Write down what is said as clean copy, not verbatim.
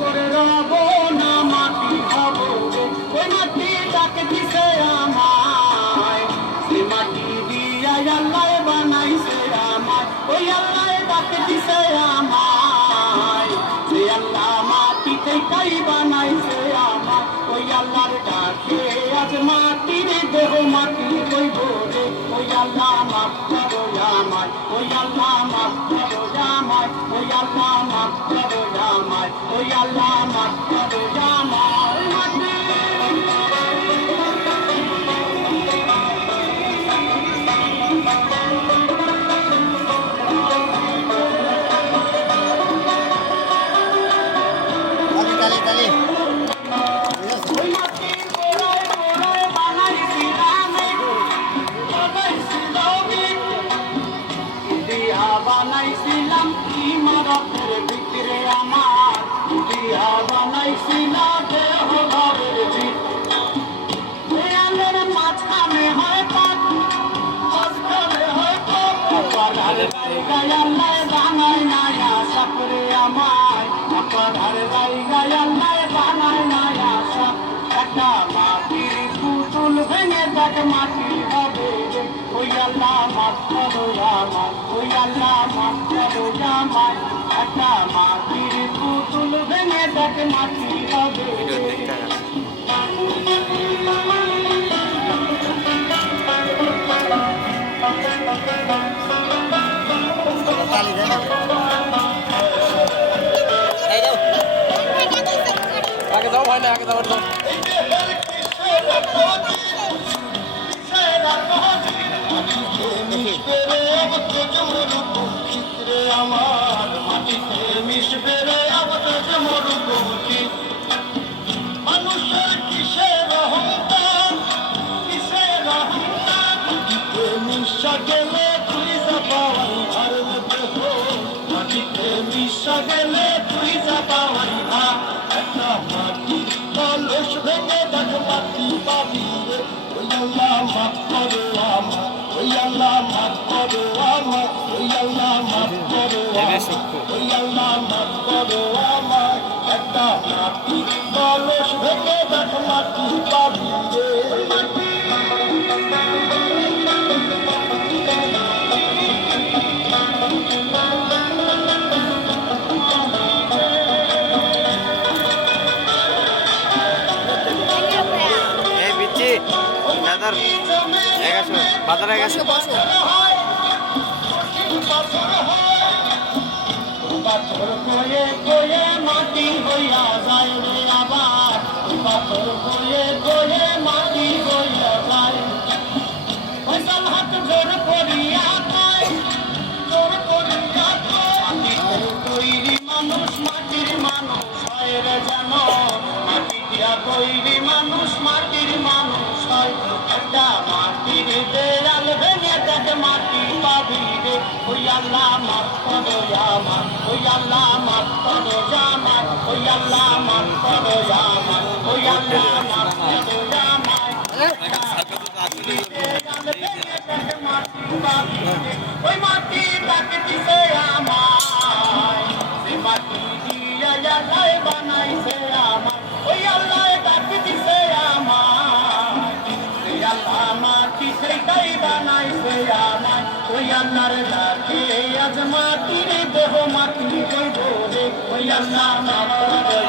করে রব না মাটি হব রে, ওই মাটি ডাকে দিছে আমায়, সে মাটি দিয়া আল্লাহ বানাইছে আমায়, ওই আল্লাহ ডাকে দিছে আমায়, সে আল্লাহ মাটি থেকেই বানাইছে আমায়, ওই আল্লাহর ডাকে আজ মাটির দেহ মাটি হইব রে, ওই আল্লাহ মাফ করো আমায়, ওই আল্লাহ মাফ করো আমায়, ওই আল্লাহ মাফ করো আমায়, ওই আল্লাহ মাফ করো আমায় মাটি। বানাইছিলাম ইমারতের ভিতরে আমার, দিয়া বানাইছিলাম দেহ ঘরের দেয়ালের মাঝখানে হয় পাক, মাঝখানে হয় পাক, আপাধার জায়গায় আল্লাহ বানায় নাই আশা করে আমায়, আপাধার জায়গায় আল্লাহ বানায় নাই আশা, একটা মাটির পুতুল ভেঙে দেখ মাটি হবে রে, ওই আল্লাহ মাফ করো আমায়, ওই আল্লাহ মাফ করো আমায়, একটা মাটির পুতুল ভেঙে দেখ মাটি হবে রে। আগে যাও ভাই না, আগে যাও তো আমার মাটিতে মিশবে রে আবদাজ মরুভূমি, মানুষের কিসের অহংকার, কিসের অহংকার, মাটিতে মিশা গেলে তুই যাবাই আর দেহ, মাটিতে মিশা গেলে তুই যাবাই আর, একটা মাটি কলস ভেঙে দেখ মাটি পাবি রে, ওই আল্লাহ মাফ করো আমায়, ওই আল্লাহ মাফ করো আমায়, ওই আল্লাহ মাফ করো আমায়, ওই আল্লাহ মাফ করো আমায়, একটা মাটি কলস ভেঙে দেখ মাটি পাবি রে। বাজারে গেছে পাথর কয়ে কয়ে মাটি হইয়া যায় রে আবার, পাথর কয়ে কয়ে মাটি হইয়া যায়, ফয়সাল হাত জোর করিয়া কয়, জোর করিয়া কয়, মাটিতে তৈরি মানুষ মাটির মানুষ হয় রে যেন, মাটি দিয়া তৈরি মানুষ মাটির মানুষ হয়, একটা মাটির দেয়াল ভেঙে দেখ মাটি পাবি রে, ওই আল্লাহ মাফ করো আমায়, ওই আল্লাহ মাফ করো আমায়, ওই আল্লাহ মাফ করো আমায়, ওই আল্লাহ মাফ করো আমায়, ওই মাটি তাকে দিছে আমায়, সে মাটি দিয়া আল্লাহ বানাইছে আমায়, ওই আল্লাহ তাকে দিছে আমায়, সে আল্লাহ মাটি সেইটাই বানাইছে আমায়, ওই আল্লাহর ডাকে আজ মাটির দেহ মাটি হইব রে, ওই আল্লাহ মাফ করো